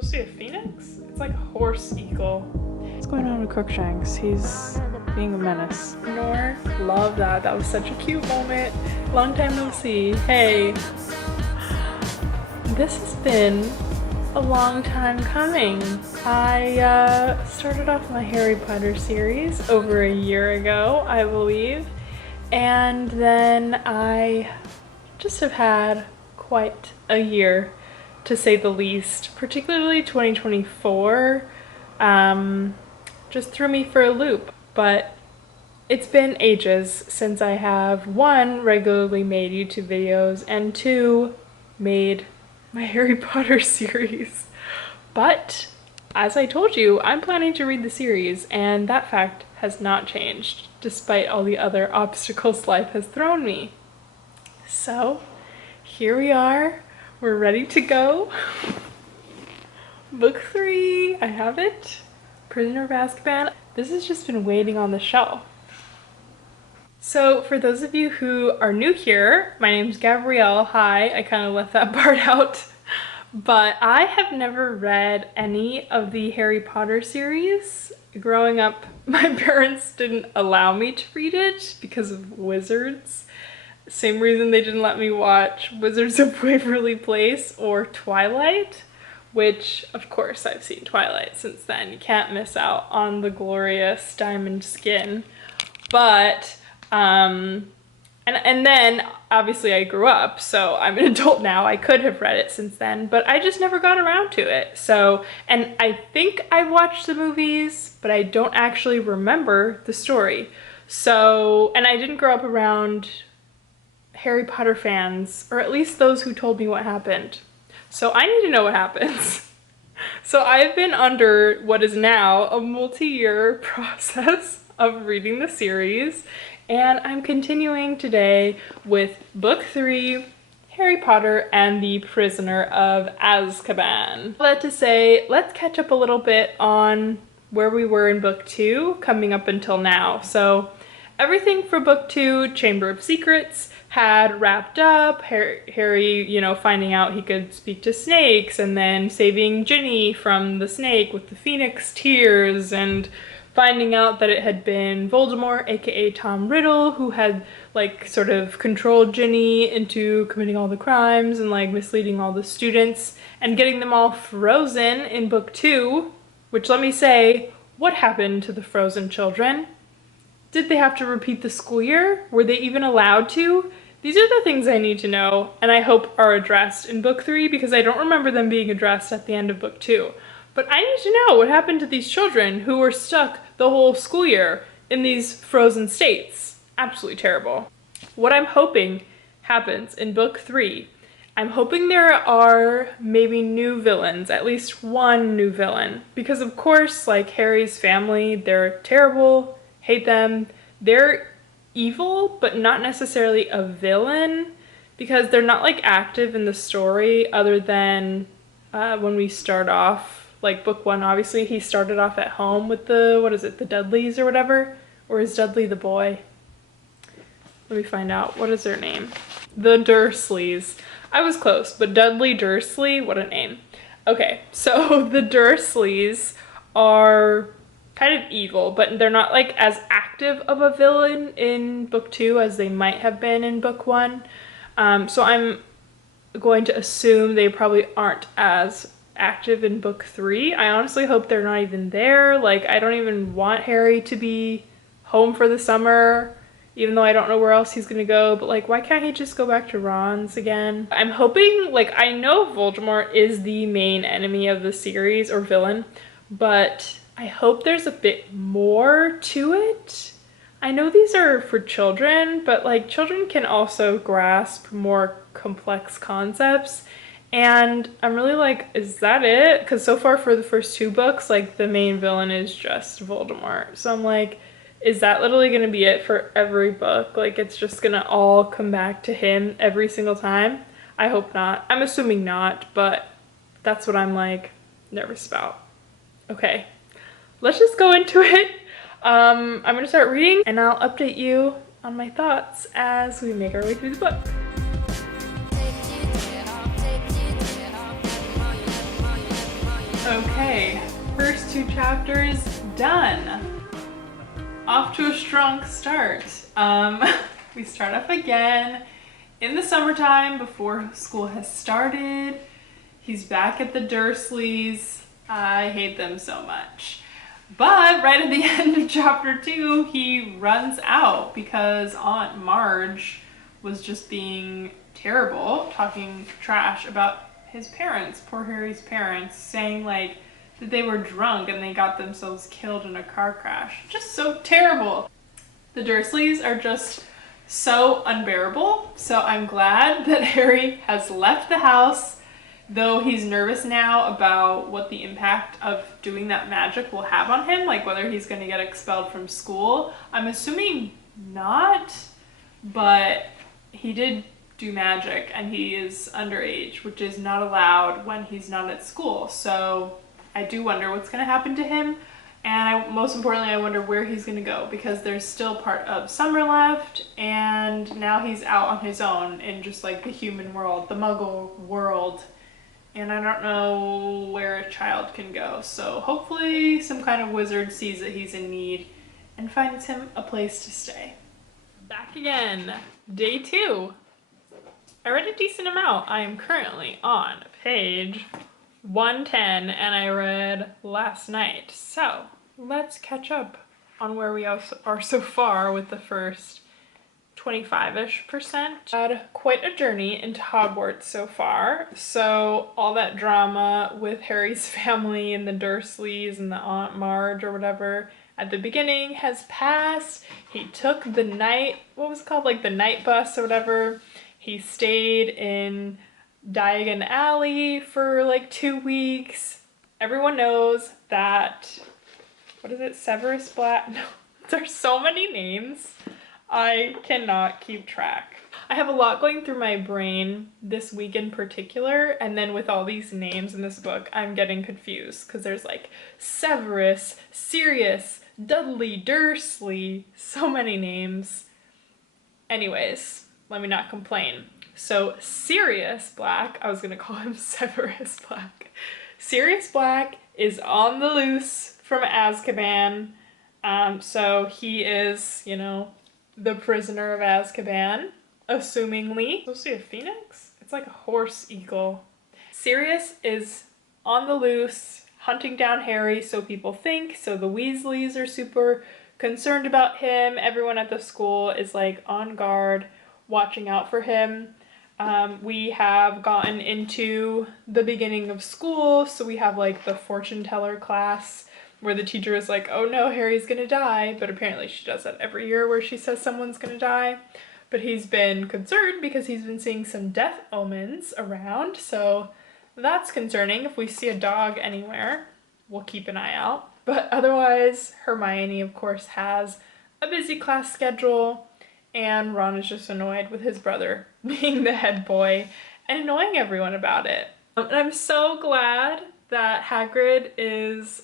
Supposed to be a phoenix? It's like a horse eagle. What's going on with Crookshanks? He's being a menace. Nor, love that. That was such a cute moment. Long time no see. Hey. This has been a long time coming. I started off my Harry Potter series over a year ago, I believe. And then I just have had quite a year, to say the least. Particularly 2024 just threw me for a loop. But it's been ages since I have, one, regularly made YouTube videos, and two, made my Harry Potter series. But as I told you, I'm planning to read the series, and that fact has not changed despite all the other obstacles life has thrown me. So here we are, we're ready to go. Book 3, I have it. Prisoner of Azkaban. This has just been waiting on the shelf. So for those of you who are new here, my name's Gabrielle. Hi, I kind of left that part out. But I have never read any of the Harry Potter series. Growing up, my parents didn't allow me to read it because of wizards. Same reason they didn't let me watch Wizards of Waverly Place or Twilight, which of course I've seen Twilight since then. You can't miss out on the glorious diamond skin. But and then obviously I grew up, so I'm an adult now. I could have read it since then, but I just never got around to it. So, and I think I watched the movies, but I don't actually remember the story. So, and I didn't grow up around Harry Potter fans, or at least those who told me what happened. So I need to know what happens. So I've been under what is now a multi-year process of reading the series, and I'm continuing today with Book 3, Harry Potter and the Prisoner of Azkaban. All that to say, let's catch up a little bit on where we were in Book 2 coming up until now. So everything for Book 2, Chamber of Secrets, had wrapped up. Harry, you know, finding out he could speak to snakes, and then saving Ginny from the snake with the phoenix tears, and finding out that it had been Voldemort, aka Tom Riddle, who had like sort of controlled Ginny into committing all the crimes and like misleading all the students and getting them all frozen in Book 2, which, let me say, what happened to the frozen children? Did they have to repeat the school year? Were they even allowed to? These are the things I need to know, and I hope are addressed in Book 3, because I don't remember them being addressed at the end of Book 2. But I need to know what happened to these children who were stuck the whole school year in these frozen states. Absolutely terrible. What I'm hoping happens in Book 3, I'm hoping there are maybe new villains, at least one new villain. Because of course, like Harry's family, they're terrible, hate them. They're evil, but not necessarily a villain, because they're not like active in the story other than when we start off. Like Book 1, obviously, he started off at home with the, what is it, the Dudleys or whatever? Or is Dudley the boy? Let me find out. What is their name? The Dursleys. I was close, but Dudley Dursley, what a name. Okay, so the Dursleys are kind of evil, but they're not like as active of a villain in Book 2 as they might have been in Book 1. So I'm going to assume they probably aren't as active in Book 3. I honestly hope they're not even there. Like, I don't even want Harry to be home for the summer, even though I don't know where else he's gonna go, but like, why can't he just go back to Ron's again? I'm hoping, like, I know Voldemort is the main enemy of the series, or villain, but I hope there's a bit more to it. I know these are for children, but like, children can also grasp more complex concepts. And I'm really like, is that it? Because so far for the first 2 books, like, the main villain is just Voldemort. So I'm like, is that literally going to be it for every book? Like, it's just going to all come back to him every single time? I hope not. I'm assuming not, but that's what I'm like nervous about. Okay, let's just go into it. I'm going to start reading, and I'll update you on my thoughts as we make our way through the book. Okay, first 2 chapters done. Off to a strong start. We start off again in the summertime before school has started. He's back at the Dursleys. I hate them so much. But right at the end of chapter 2, he runs out because Aunt Marge was just being terrible, talking trash about his parents, poor Harry's parents, saying like that they were drunk and they got themselves killed in a car crash. Just so terrible. The Dursleys are just so unbearable, so I'm glad that Harry has left the house, though he's nervous now about what the impact of doing that magic will have on him, like whether he's going to get expelled from school. I'm assuming not, but he did do magic and he is underage, which is not allowed when he's not at school. So I do wonder what's going to happen to him, and most importantly I wonder where he's going to go, because there's still part of summer left and now he's out on his own in just like the human world, the Muggle world, and I don't know where a child can go. So hopefully some kind of wizard sees that he's in need and finds him a place to stay. Back again, day 2. I read a decent amount. I am currently on page 110 and I read last night. So let's catch up on where we are so far with the first 25-ish%. Had quite a journey into Hogwarts so far. So all that drama with Harry's family and the Dursleys and the Aunt Marge or whatever at the beginning has passed. He took the night, what was it called? Like the night bus or whatever. He stayed in Diagon Alley for like 2 weeks. Everyone knows that, what is it, Severus Black? No, there's so many names. I cannot keep track. I have a lot going through my brain this week in particular, and then with all these names in this book, I'm getting confused because there's like Severus, Sirius, Dudley, Dursley, so many names. Anyways, let me not complain. So Sirius Black, I was gonna call him Severus Black. Sirius Black is on the loose from Azkaban. So he is, you know, the prisoner of Azkaban, assumingly. Supposed to be a phoenix? It's like a horse eagle. Sirius is on the loose, hunting down Harry, so people think. So the Weasleys are super concerned about him. Everyone at the school is like on guard, watching out for him. We have gotten into the beginning of school, so we have like the fortune teller class where the teacher is like, oh no, Harry's gonna die, but apparently she does that every year where she says someone's gonna die. But he's been concerned because he's been seeing some death omens around, so that's concerning. If we see a dog anywhere, we'll keep an eye out. But otherwise, Hermione, of course, has a busy class schedule, and Ron is just annoyed with his brother being the head boy and annoying everyone about it. And I'm so glad that Hagrid is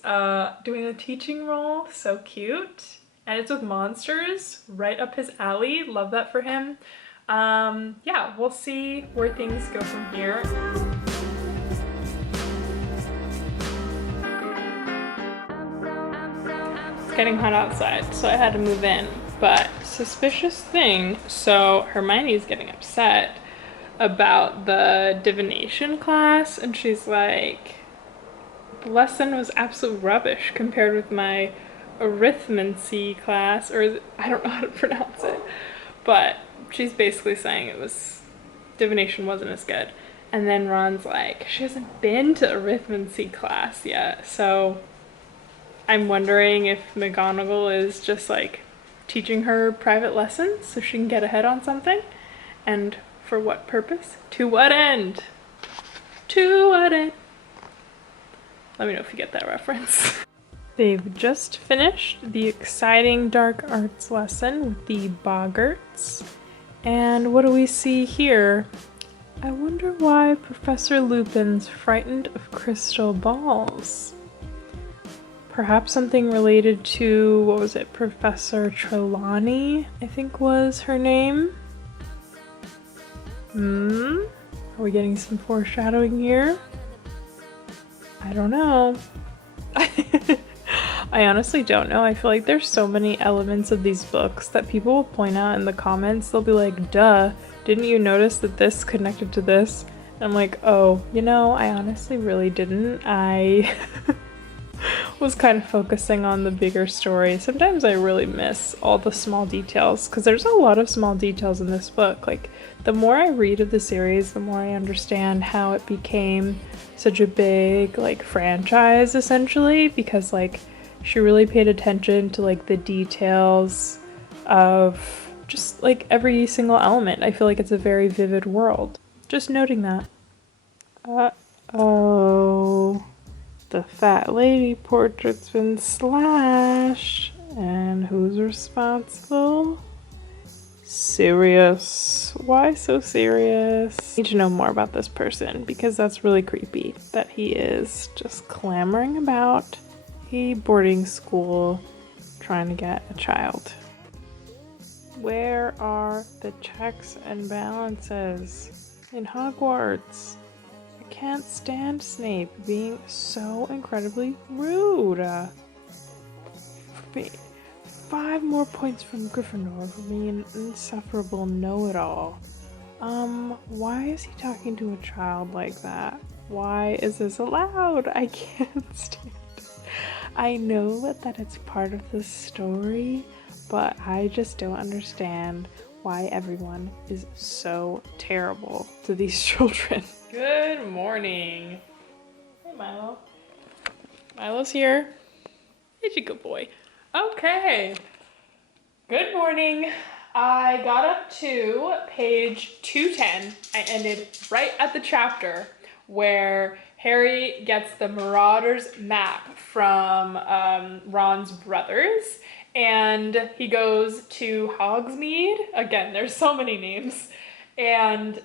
doing a teaching role. So cute. And it's with monsters, right up his alley. Love that for him. Yeah, we'll see where things go from here. It's getting hot outside, so I had to move in. But suspicious thing, so Hermione's getting upset about the divination class, and she's like, the lesson was absolute rubbish compared with my arithmancy class, or I don't know how to pronounce it, but she's basically saying divination wasn't as good. And then Ron's like, she hasn't been to arithmancy class yet, so I'm wondering if McGonagall is just like teaching her private lessons so she can get ahead on something, and for what purpose? To what end? To what end? Let me know if you get that reference. They've just finished the exciting dark arts lesson with the Boggarts. And what do we see here? I wonder why Professor Lupin's frightened of crystal balls. Perhaps something related to, what was it, Professor Trelawney, I think was her name? Are we getting some foreshadowing here? I don't know. I honestly don't know. I feel like there's so many elements of these books that people will point out in the comments. They'll be like, duh, didn't you notice that this connected to this? And I'm like, oh, you know, I honestly really didn't. I was kind of focusing on the bigger story. Sometimes I really miss all the small details because there's a lot of small details in this book. Like, the more I read of the series, the more I understand how it became such a big, like, franchise, essentially, because, like, she really paid attention to, like, the details of just, like, every single element. I feel like it's a very vivid world. Just noting that. Uh-oh. The fat lady portrait's been slashed. And who's responsible? Sirius. Why so serious? I need to know more about this person because that's really creepy that he is just clamoring about a boarding school trying to get a child. Where are the checks and balances in Hogwarts? I can't stand Snape being so incredibly rude. 5 more points from Gryffindor for being an insufferable know-it-all. Why is he talking to a child like that? Why is this allowed? I can't stand it. I know that it's part of the story, but I just don't understand why everyone is so terrible to these children. Good morning. Hey, Milo. Milo's here. He's a good boy. Okay. Good morning. I got up to page 210. I ended right at the chapter where Harry gets the Marauders map from Ron's brothers, and he goes to Hogsmeade. Again, there's so many names. And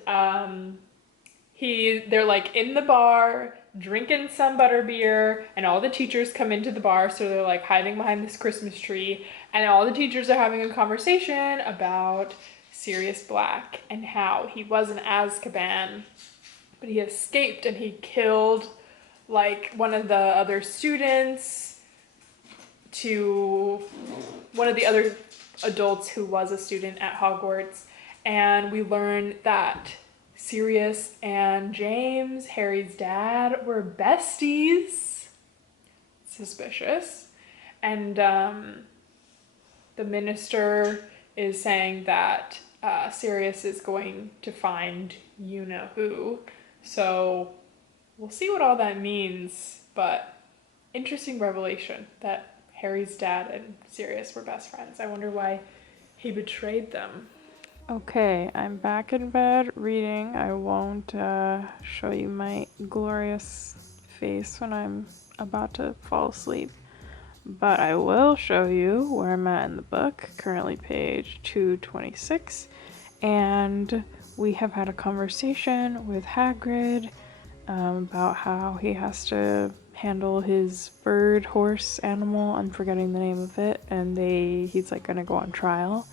they're like in the bar drinking some butterbeer, and all the teachers come into the bar, so they're like hiding behind this Christmas tree, and all the teachers are having a conversation about Sirius Black and how he was in Azkaban, but he escaped and he killed like one of the other students to one of the other adults who was a student at Hogwarts. And we learn that Sirius and James, Harry's dad, were besties. Suspicious. And the minister is saying that Sirius is going to find you-know-who. So we'll see what all that means, but interesting revelation that Harry's dad and Sirius were best friends. I wonder why he betrayed them. Okay, I'm back in bed reading. I won't show you my glorious face when I'm about to fall asleep, but I will show you where I'm at in the book, currently page 226, and we have had a conversation with Hagrid about how he has to handle his bird, horse, animal, I'm forgetting the name of it, and he's like gonna go on trial.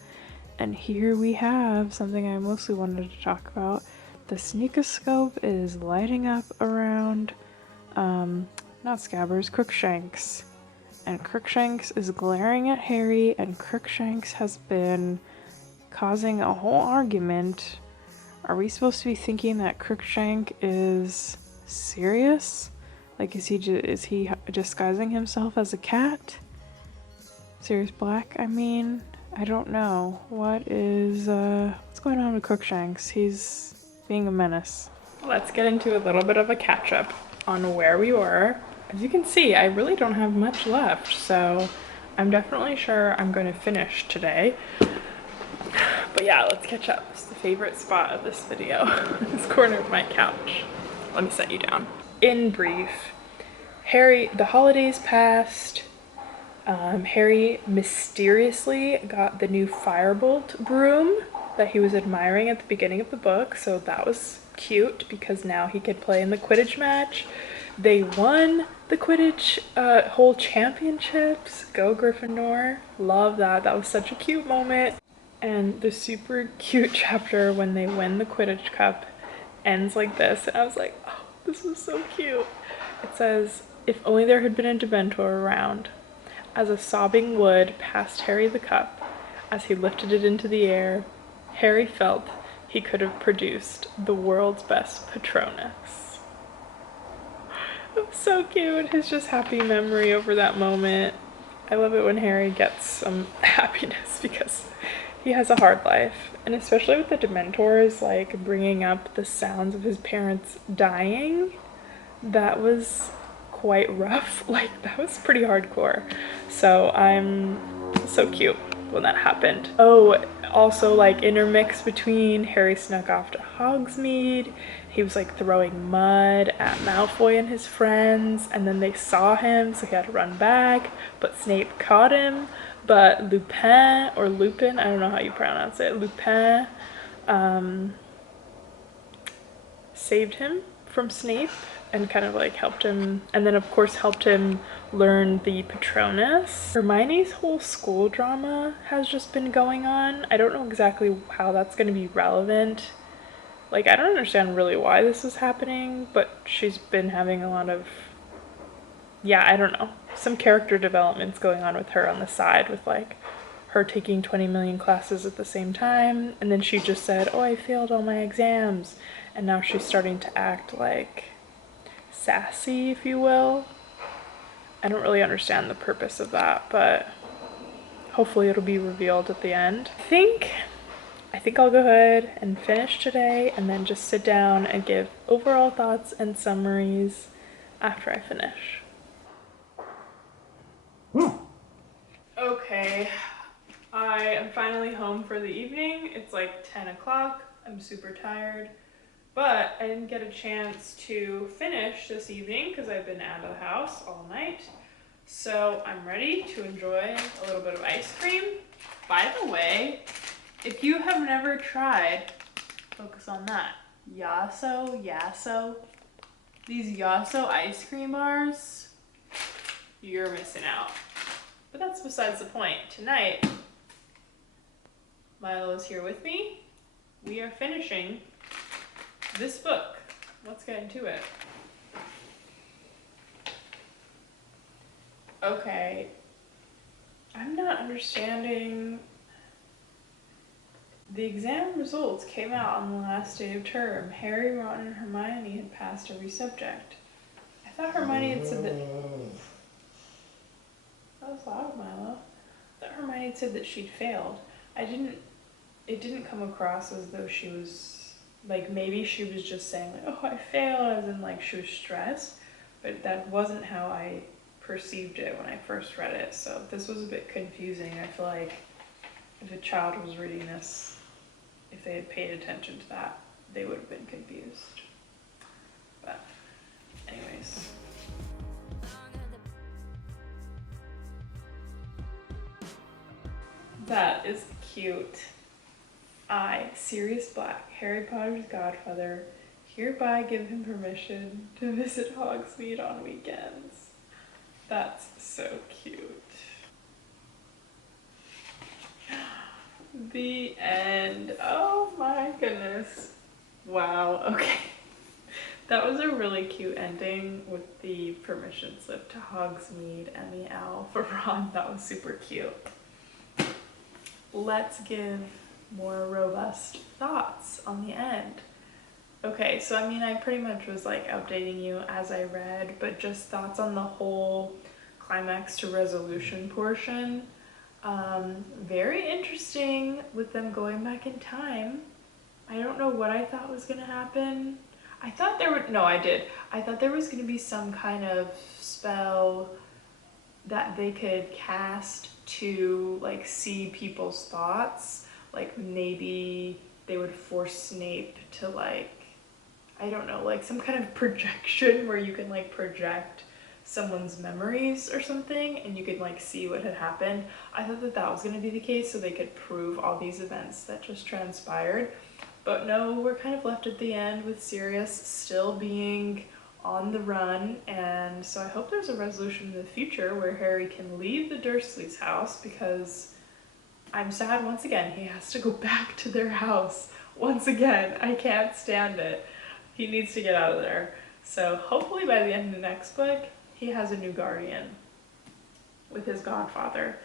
And here we have something I mostly wanted to talk about. The sneakoscope is lighting up around, not Scabbers, Crookshanks. And Crookshanks is glaring at Harry, and Crookshanks has been causing a whole argument. Are we supposed to be thinking that Crookshank is Sirius? Like, is he disguising himself as a cat? Sirius Black, I mean? I don't know. What's going on with Crookshanks? He's being a menace. Let's get into a little bit of a catch-up on where we were. As you can see, I really don't have much left, so I'm definitely sure I'm going to finish today. But yeah, let's catch up. It's the favorite spot of this video, this corner of my couch. Let me set you down. In brief, the holidays passed. Harry mysteriously got the new Firebolt broom that he was admiring at the beginning of the book, so that was cute because now he could play in the Quidditch match. They won the Quidditch whole championships. Go Gryffindor. Love that. That was such a cute moment. And the super cute chapter when they win the Quidditch Cup ends like this, and I was like, oh, this was so cute. It says, if only there had been a Dementor around. As a sobbing wood passed Harry the cup, as he lifted it into the air, Harry felt he could have produced the world's best Patronus. So cute. His just happy memory over that moment. I love it when Harry gets some happiness because he has a hard life. And especially with the Dementors, like bringing up the sounds of his parents dying, that was quite rough. Like, that was pretty hardcore. So I'm so cute when that happened. Oh, also like intermix between Harry snuck off to Hogsmeade. He was like throwing mud at Malfoy and his friends, and then they saw him, so he had to run back, but Snape caught him. But Lupin, or Lupin, I don't know how you pronounce it, Lupin saved him from Snape and kind of like helped him, and then of course helped him learn the Patronus. Hermione's whole school drama has just been going on. I don't know exactly how that's going to be relevant. Like, I don't understand really why this is happening, but she's been having a lot of, yeah, I don't know, some character developments going on with her on the side, with like her taking 20 million classes at the same time, and then she just said, oh, I failed all my exams, and now she's starting to act like sassy, if you will. I don't really understand the purpose of that, but hopefully it'll be revealed at the end. I think I'll go ahead and finish today and then just sit down and give overall thoughts and summaries after I finish. Okay, I am finally home for the evening. It's like 10 o'clock. I'm super tired, but I didn't get a chance to finish this evening because I've been out of the house all night. So I'm ready to enjoy a little bit of ice cream. By the way, if you have never tried, focus on that, Yasso, these Yasso ice cream bars, you're missing out. But that's besides the point. Tonight, Milo is here with me. We are finishing this book. Let's get into it. Okay, I'm not understanding. The exam results came out on the last day of term. Harry, Ron, and Hermione had passed every subject. I thought Hermione had said that... That was loud, Milo. I thought Hermione had said that she'd failed. It didn't come across as though she was, like, maybe she was just saying, like, oh, I failed, as in, like, she was stressed. But that wasn't how I perceived it when I first read it. So this was a bit confusing. I feel like if a child was reading this, if they had paid attention to that, they would have been confused. But anyways. That is cute. I, Sirius Black, Harry Potter's godfather, hereby give him permission to visit Hogsmeade on weekends. That's so cute. The end. Oh my goodness. Wow, okay. That was a really cute ending with the permission slip to Hogsmeade and the owl for Ron. That was super cute. Let's give more robust thoughts on the end. Okay, so I mean, I pretty much was like updating you as I read, but just thoughts on the whole climax to resolution portion. Very interesting with them going back in time. I don't know what I thought was gonna happen. I thought there would, no, I did. I thought there was gonna be some kind of spell that they could cast to like see people's thoughts. Like maybe they would force Snape to like, I don't know, like some kind of projection where you can like project someone's memories or something and you could like see what had happened. I thought that that was going to be the case so they could prove all these events that just transpired. But no, we're kind of left at the end with Sirius still being on the run, and so I hope there's a resolution in the future where Harry can leave the Dursleys' house, because I'm sad once again he has to go back to their house once again. I can't stand it. He needs to get out of there. So hopefully by the end of the next book, he has a new guardian with his godfather.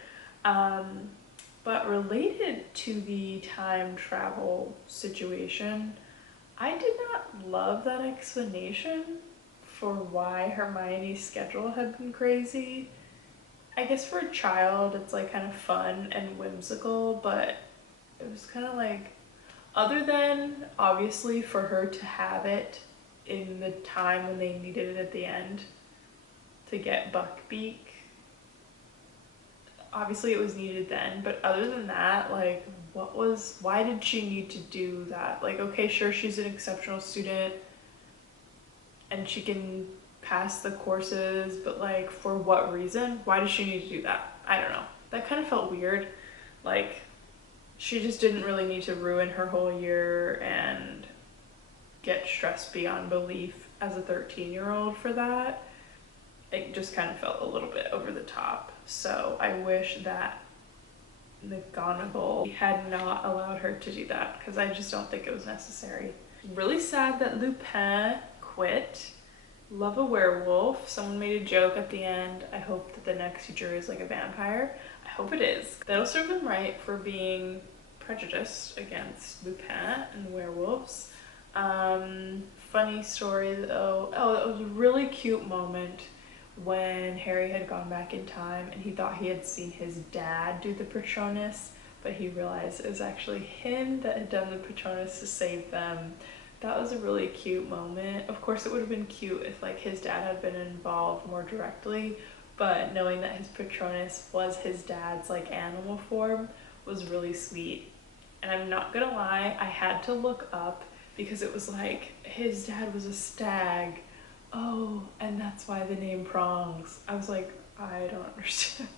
But related to the time travel situation, I did not love that explanation for why Hermione's schedule had been crazy. I guess for a child, it's like kind of fun and whimsical, but it was kind of like, other than obviously for her to have it in the time when they needed it at the end to get Buckbeak, obviously it was needed then, but other than that, like, why did she need to do that? Like, okay, sure, she's an exceptional student and she can pass the courses, but like, for what reason? Why does she need to do that? I don't know. That kind of felt weird. Like, she just didn't really need to ruin her whole year and get stressed beyond belief as a 13-year-old for that. It just kind of felt a little bit over the top. So I wish that McGonagall had not allowed her to do that, because I just don't think it was necessary. Really sad that Lupin quit. Love a werewolf. Someone made a joke at the end. I hope that the next teacher is like a vampire. I hope it is. That'll serve them right for being prejudiced against Lupin and werewolves. Funny story though. Oh, it was a really cute moment when Harry had gone back in time and he thought he had seen his dad do the Patronus, but he realized it was actually him that had done the Patronus to save them. That was a really cute moment. Of course, it would have been cute if like his dad had been involved more directly, but knowing that his Patronus was his dad's like animal form was really sweet. And I'm not gonna lie, I had to look up because it was like, his dad was a stag. Oh, and that's why the name Prongs. I was like, I don't understand.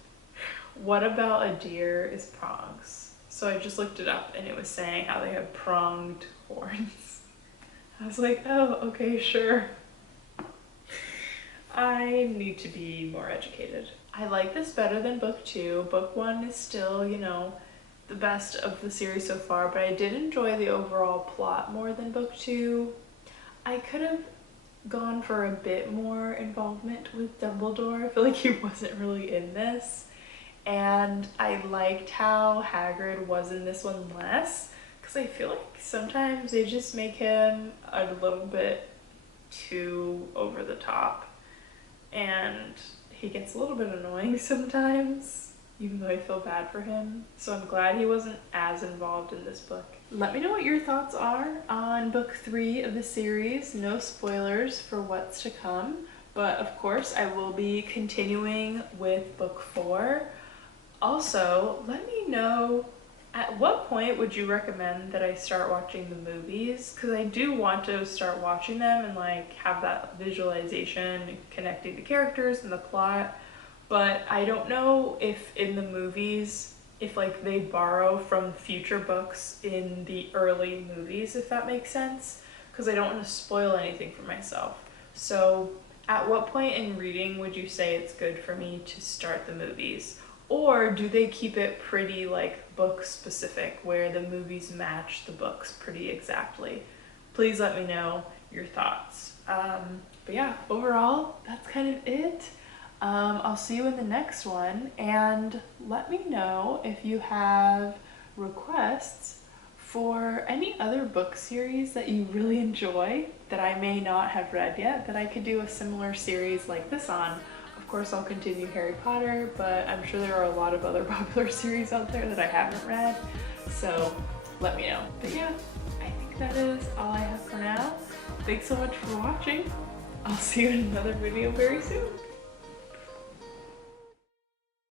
What about a deer is prongs? So I just looked it up and it was saying how they have pronged horns. I was like, oh, okay, sure. I need to be more educated. I like this better than book 2. Book 1 is still, you know, the best of the series so far, but I did enjoy the overall plot more than book 2. I could have gone for a bit more involvement with Dumbledore. I feel like he wasn't really in this. And I liked how Hagrid was in this one less, because I feel like sometimes they just make him a little bit too over the top. And he gets a little bit annoying sometimes, even though I feel bad for him. So I'm glad he wasn't as involved in this book. Let me know what your thoughts are on book 3 of the series. No spoilers for what's to come, but of course I will be continuing with book 4. Also, let me know, at what point would you recommend that I start watching the movies? Because I do want to start watching them and like have that visualization connecting the characters and the plot, but I don't know if in the movies, if like they borrow from future books in the early movies, if that makes sense, because I don't want to spoil anything for myself. So at what point in reading would you say it's good for me to start the movies? Or do they keep it pretty like book specific where the movies match the books pretty exactly? Please let me know your thoughts. But yeah, overall, that's kind of it. I'll see you in the next one, and let me know if you have requests for any other book series that you really enjoy that I may not have read yet, that I could do a similar series like this on. Of course, I'll continue Harry Potter, but I'm sure there are a lot of other popular series out there that I haven't read, so let me know. But yeah, I think that is all I have for now. Thanks so much for watching. I'll see you in another video very soon.